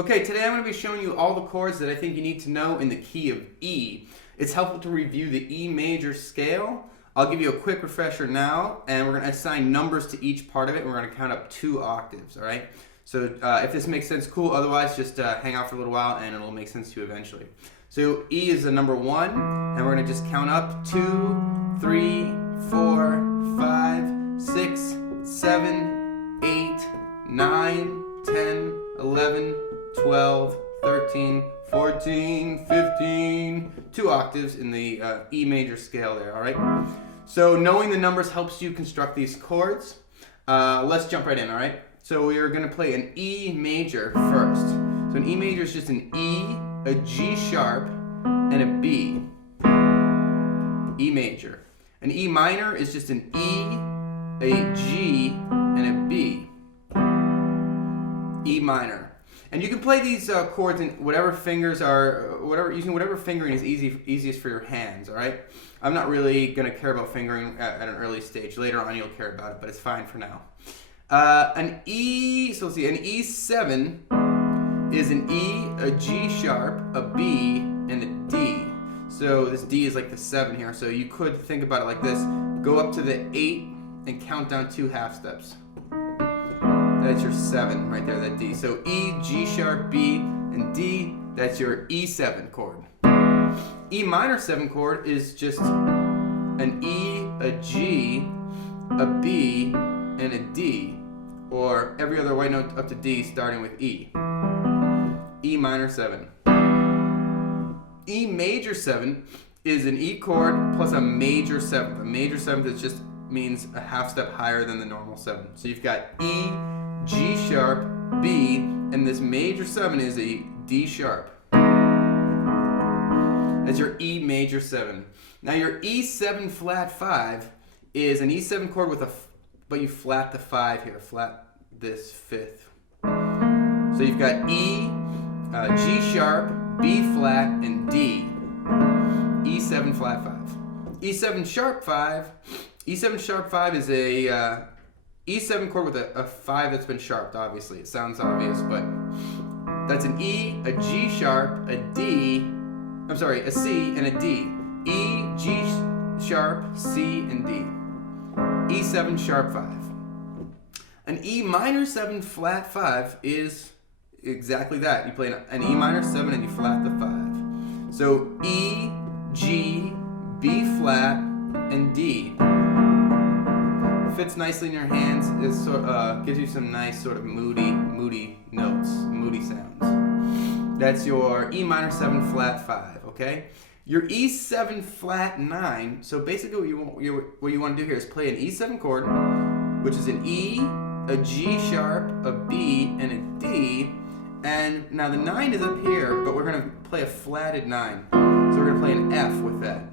Okay, today I'm going to be showing you all the chords that I think you need to know in the key of E. It's helpful to review the E major scale. I'll give you a quick refresher now, and we're going to assign numbers to each part of it, and we're going to count up 2 octaves, all right? So if this makes sense, cool. Otherwise, just hang out for a little while, and it'll make sense to you eventually. So E is the number 1, and we're going to just count up 2, 3, 4, 5, 6, 7, 8, 9, 10, 11, 12, 13, 14, 15, 2 octaves in the E major scale there, all right? So knowing the numbers helps you construct these chords. Let's jump right in, all right? So we are going to play an E major first. So an E major is just an E, a G sharp, and a B. E major. An E minor is just an E, a G, and a B. E minor. And you can play these chords in whatever fingers are, using whatever fingering is easiest for your hands, all right? I'm not really going to care about fingering at an early stage. Later on you'll care about it, but it's fine for now. An E7 is an E, a G sharp, a B, and a D. So this D is like the 7 here, so you could think about it like this. Go up to the 8 and count down 2 half steps. That's your 7 right there, that D. So E, G sharp, B, and D, that's your E7 chord. E minor 7 chord is just an E, a G, a B, and a D. Or every other white note up to D starting with E. E minor 7. E major 7 is an E chord plus a major 7th. A major 7th is just means a half step higher than the normal 7. So you've got E, G sharp, B, and this major 7 is a D sharp. That's your E major 7. Now your E7 flat 5 is an E7 chord with but you flat the 5 here, flat this 5th. So you've got E, G sharp, B flat, and D. E7 flat 5. E7 sharp 5. E7 sharp 5 is a E7 chord with a 5 that's been sharped, obviously. It sounds obvious, but that's an E, a G sharp, a C, and a D. E, G sharp, C, and D. E7 sharp 5. An E minor 7 flat 5 is exactly that. You play an E minor 7 and you flat the 5. So E, G, B flat, and D. Fits nicely in your hands. It gives you some nice sort of moody notes, moody sounds. That's your E minor 7 flat 5, okay? Your E7 flat 9, so basically what you want to do here is play an E7 chord, which is an E, a G sharp, a B, and a D. And now the 9 is up here, but we're going to play a flatted 9. So we're going to play an F with that.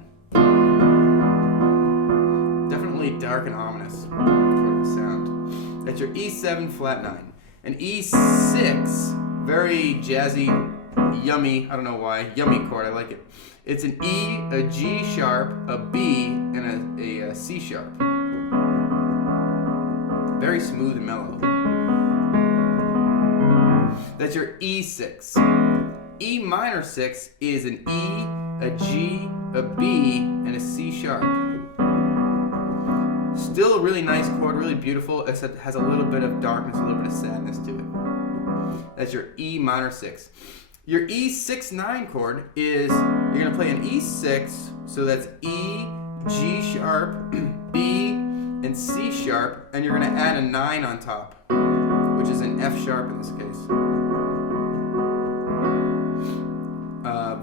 Definitely dark and ominous sort of sound. That's your E7 flat 9. An E6, very jazzy, yummy, I don't know why, yummy chord, I like it. It's an E, a G sharp, a B, and a C sharp. Very smooth and mellow. That's your E6. E minor 6 is an E, a G, a B, and a C sharp. Still a really nice chord, really beautiful, except it has a little bit of darkness, a little bit of sadness to it. That's your E minor 6. Your E6-9 chord is, you're going to play an E6, so that's E, G sharp, B, and C sharp, and you're going to add a 9 on top, which is an F sharp in this case.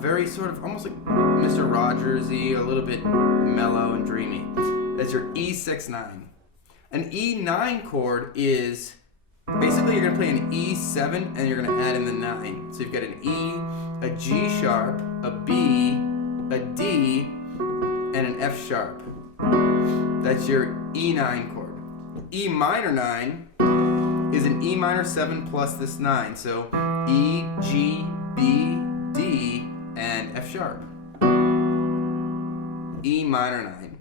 Very sort of, almost like Mr. Rogers-y, a little bit mellow and dreamy. That's your E6-9. An E9 chord is, basically you're going to play an E7 and you're going to add in the 9. So you've got an E, a G sharp, a B, a D, and an F sharp. That's your E9 chord. E minor 9 is an E minor 7 plus this 9. So E, G, B, D, and F sharp. E minor 9.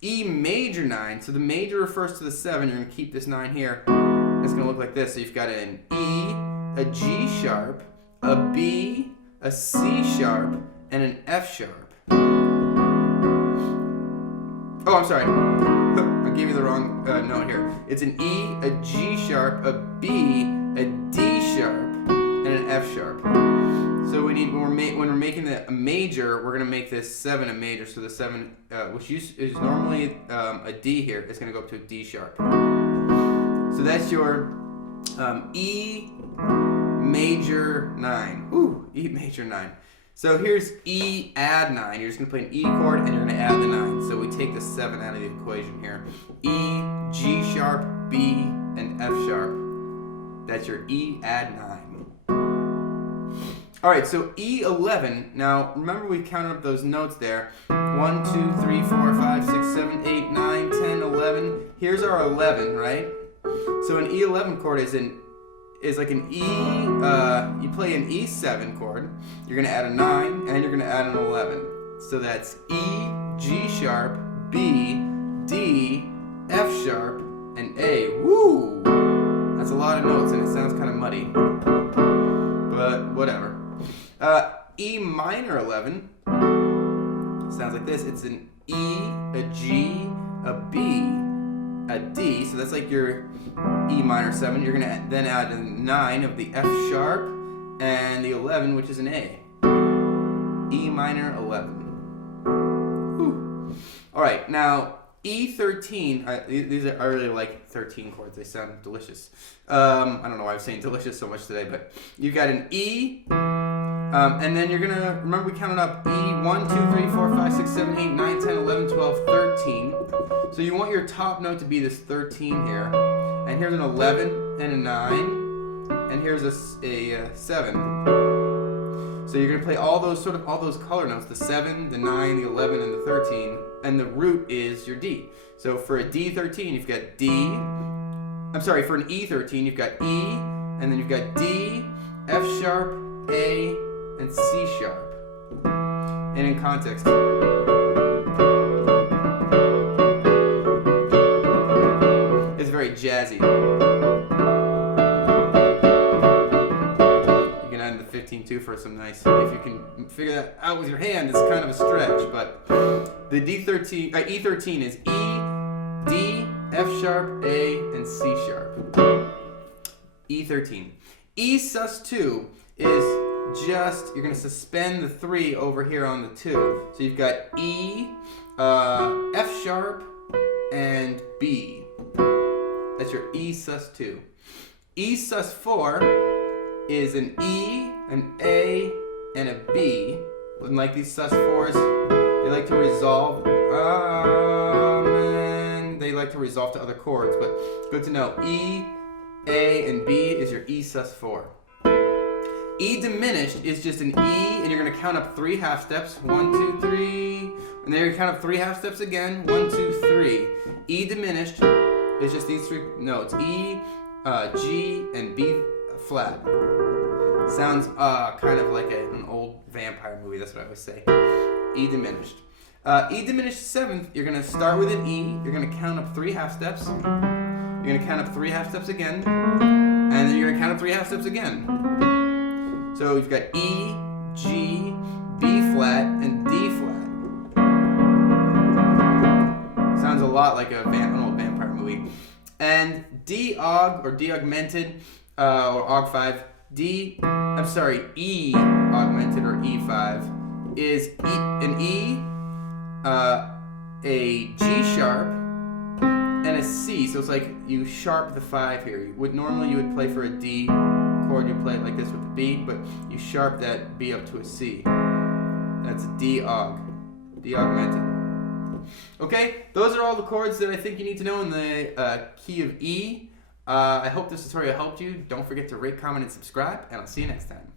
E major 9, so the major refers to the 7, you're going to keep this 9 here. It's going to look like this. So you've got an E, a G sharp, a B, a C sharp, and an F sharp. Oh, I'm sorry. I gave you the wrong note here. It's an E, a G sharp, a B, a D sharp, and an F sharp. So we need when we're making a major, we're gonna make this 7 a major. So the 7, which is normally a D here, is gonna go up to a D sharp. So that's your E major 9. Ooh, E major 9. So here's E add 9. You're just gonna play an E chord and you're gonna add the 9. So we take the 7 out of the equation here. E, G sharp, B, and F sharp. That's your E add 9. All right, so E11. Now remember we counted up those notes there. 1, 2, 3, 4, 5, 6, 7, 8, 9, 10, 11. Here's our 11, right? So an E11 chord is like an E. You play an E7 chord. You're gonna add a 9 and you're gonna add an 11. So that's E, G sharp, B, D, F sharp, and A. Woo! That's a lot of notes and it sounds kind of muddy, but whatever. E minor 11 sounds like this. It's an E, a G, a B, a D. So that's like your E minor 7. You're gonna then add a 9 of the F sharp and the 11, which is an A. E minor 11. Whew. All right, now E13. I really like 13 chords. They sound delicious. I don't know why I'm saying delicious so much today, but you've got an E. And then you're gonna, remember we counted up E, 1, 2, 3, 4, 5, 6, 7, 8, 9, 10, 11, 12, 13. So you want your top note to be this 13 here. And here's an 11 and a 9. And here's a 7. So you're gonna play all those color notes, the 7, the 9, the 11, and the 13. And the root is your D. So for a D13, you've got D. I'm sorry, for an E13, you've got E, and then you've got D, F sharp, A, and C sharp. And in context, it's very jazzy. You can add in the 15 too for some nice, if you can figure that out with your hand, it's kind of a stretch, but the E13 is E, D, F sharp, A, and C sharp. E13. E sus2 is just, you're going to suspend the 3 over here on the 2. So you've got E, F sharp, and B. That's your E sus2. E sus4 is an E, an A, and a B. And like these sus4s, they like to resolve. They like to resolve to other chords, but good to know. E, A, and B is your E sus4. E diminished is just an E, and you're going to count up 3 half steps. 1, 2, 3. And then you're going to count up 3 half steps again. 1, 2, 3. E diminished is just these 3 notes. E, G, and B flat. Sounds kind of like an old vampire movie. That's what I always say. E diminished. E diminished 7th, you're going to start with an E. You're going to count up 3 half steps. You're going to count up 3 half steps again. And then you're going to count up 3 half steps again. So you've got E, G, B flat, and D flat. Sounds a lot like an old vampire movie. And D aug, or D augmented, or aug 5, E augmented, or E5, is an E, a G sharp, and a C. So it's like you sharp the 5 here. Normally you would play for a D chord, you play it like this with the B, but you sharp that B up to a C. That's D aug, D augmented. Okay, those are all the chords that I think you need to know in the key of E. I hope this tutorial helped you. Don't forget to rate, comment, and subscribe, and I'll see you next time.